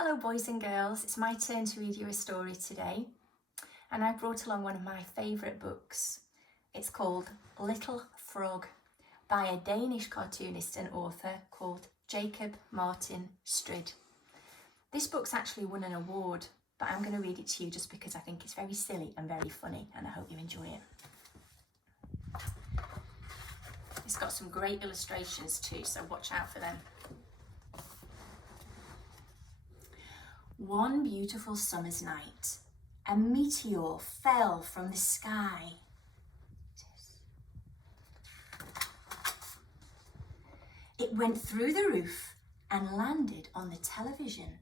Hello boys and girls, it's my turn to read you a story today, and I brought along one of my favourite books. It's called Little Frog by a Danish cartoonist and author called Jakob Martin Strid. This book's actually won an award, but I'm going to read it to you just because I think it's very silly and very funny, and I hope you enjoy it. It's got some great illustrations too, so watch out for them. One beautiful summer's night, a meteor fell from the sky. It went through the roof and landed on the television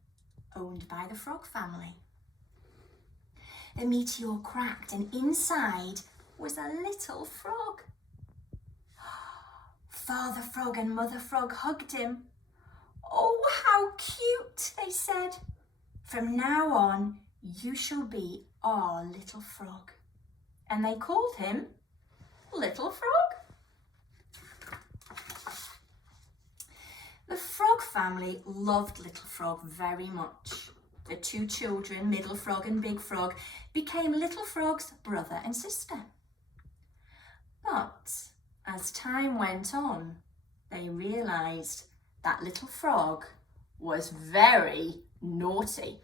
owned by the frog family. The meteor cracked and inside was a little frog. Father Frog and Mother Frog hugged him. "Oh, how cute," they said. "From now on, you shall be our little frog." And they called him Little Frog. The frog family loved Little Frog very much. The two children, Middle Frog and Big Frog, became Little Frog's brother and sister. But as time went on, they realised that Little Frog was very naughty.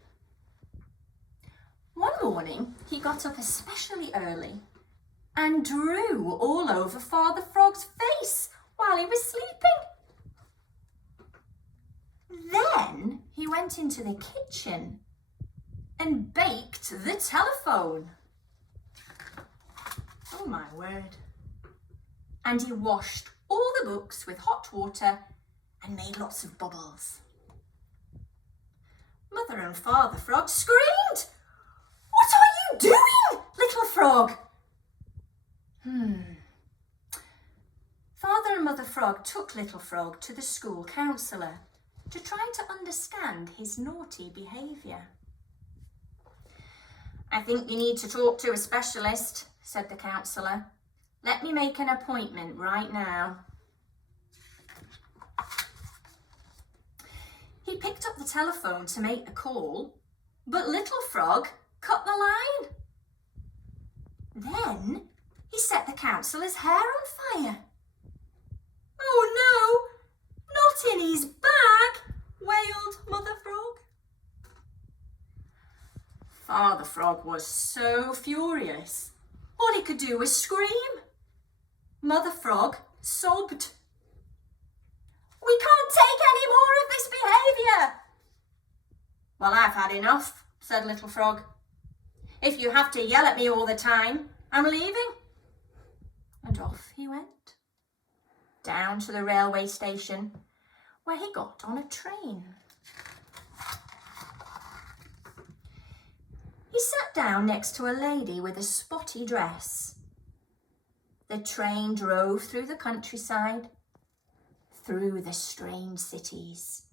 One morning, he got up especially early and drew all over Father Frog's face while he was sleeping. Then he went into the kitchen and baked the telephone. Oh my word. And he washed all the books with hot water and made lots of bubbles. Mother and Father Frog screamed, "What are you doing, Little Frog?" Father and Mother Frog took Little Frog to the school counsellor to try to understand his naughty behaviour. "I think you need to talk to a specialist," said the counsellor. "Let me make an appointment right now." He picked up the telephone to make the call, but Little Frog cut the line. Then he set the counsellor's hair on fire. "Oh no, not in his bag," wailed Mother Frog. Father Frog was so furious. All he could do was scream. Mother Frog sobbed. "We can't take any more of this behaviour." "Well, I've had enough," said Little Frog. "If you have to yell at me all the time, I'm leaving." And off he went, down to the railway station, where he got on a train. He sat down next to a lady with a spotty dress. The train drove through the countryside, through the strange cities,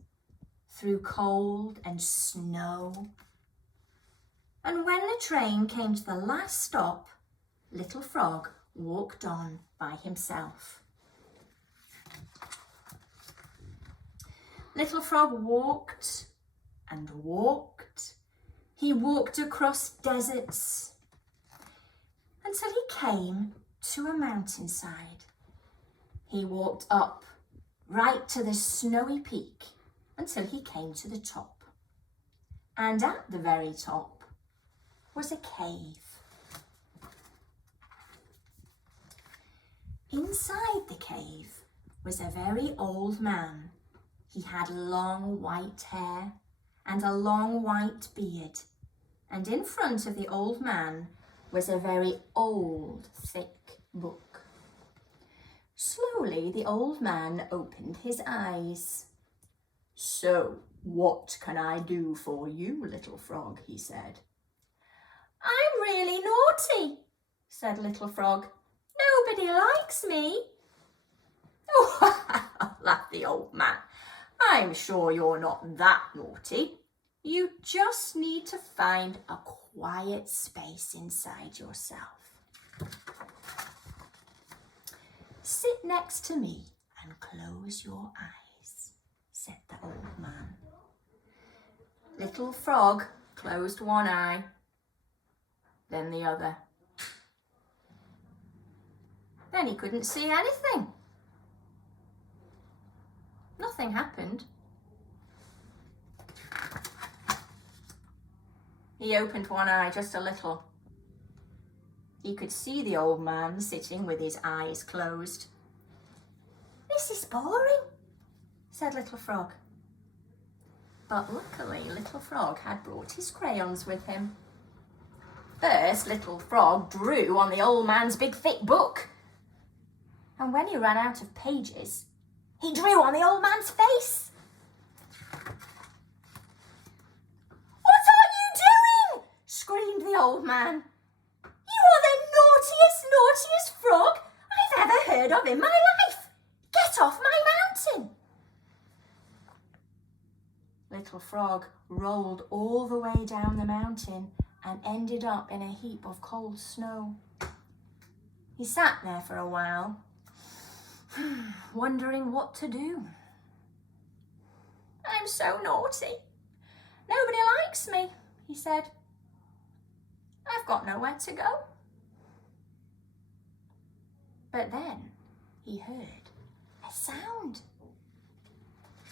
through cold and snow. And when the train came to the last stop, Little Frog walked on by himself. Little Frog walked and walked. He walked across deserts until he came to a mountainside. He walked up right to the snowy peak until he came to the top. And at the very top was a cave. Inside the cave was a very old man. He had long white hair and a long white beard. And in front of the old man was a very old, thick book. Slowly, the old man opened his eyes. "So, what can I do for you, Little Frog?" he said. "I'm really naughty," said Little Frog. "Nobody likes me." "Oh," laughed the old man. "I'm sure you're not that naughty. You just need to find a quiet space inside yourself. Sit next to me and close your eyes," said the old man. Little Frog closed one eye, then the other. Then he couldn't see anything. Nothing happened. He opened one eye just a little. He could see the old man sitting with his eyes closed. "This is boring," said Little Frog. But luckily, Little Frog had brought his crayons with him. First, Little Frog drew on the old man's big thick book. And when he ran out of pages, he drew on the old man's face. "What are you doing?" screamed the old man. "You are the naughtiest frog I've ever heard of in my life. Get off my mountain." Little Frog rolled all the way down the mountain and ended up in a heap of cold snow. He sat there for a while, wondering what to do. "I'm so naughty. Nobody likes me," he said. "I've got nowhere to go." But then he heard a sound.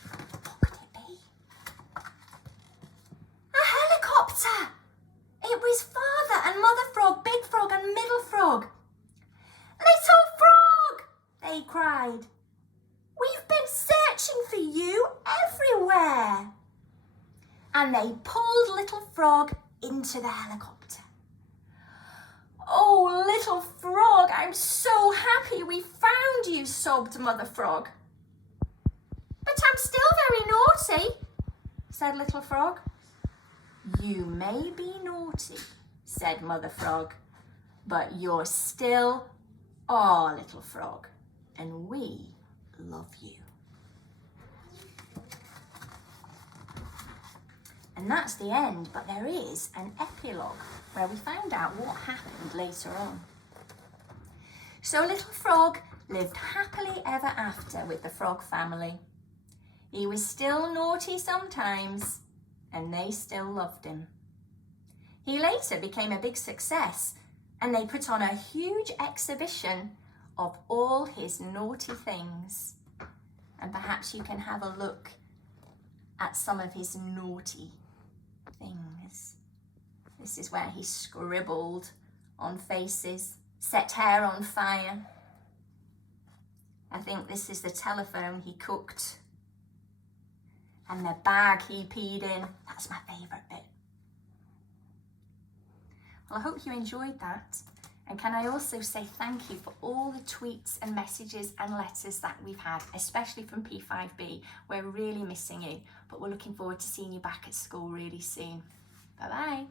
What could it be? A helicopter! It was Father and Mother Frog, Big Frog and Middle Frog. "Little Frog!" they cried. "We've been searching for you everywhere." And they pulled Little Frog into the helicopter. "Oh, Little Frog, I'm so happy we found you," sobbed Mother Frog. "But I'm still very naughty," said Little Frog. "You may be naughty," said Mother Frog, "but you're still our Little Frog, and we love you." And that's the end, but there is an epilogue where we find out what happened later on. So Little Frog lived happily ever after with the frog family. He was still naughty sometimes, and they still loved him. He later became a big success, and they put on a huge exhibition of all his naughty things. And perhaps you can have a look at some of his naughty things. This is where he scribbled on faces, set hair on fire. I think this is the telephone he cooked. And the bag he peed in. That's my favourite bit. Well, I hope you enjoyed that. And can I also say thank you for all the tweets and messages and letters that we've had, especially from P5B. We're really missing you, but we're looking forward to seeing you back at school really soon. Bye-bye.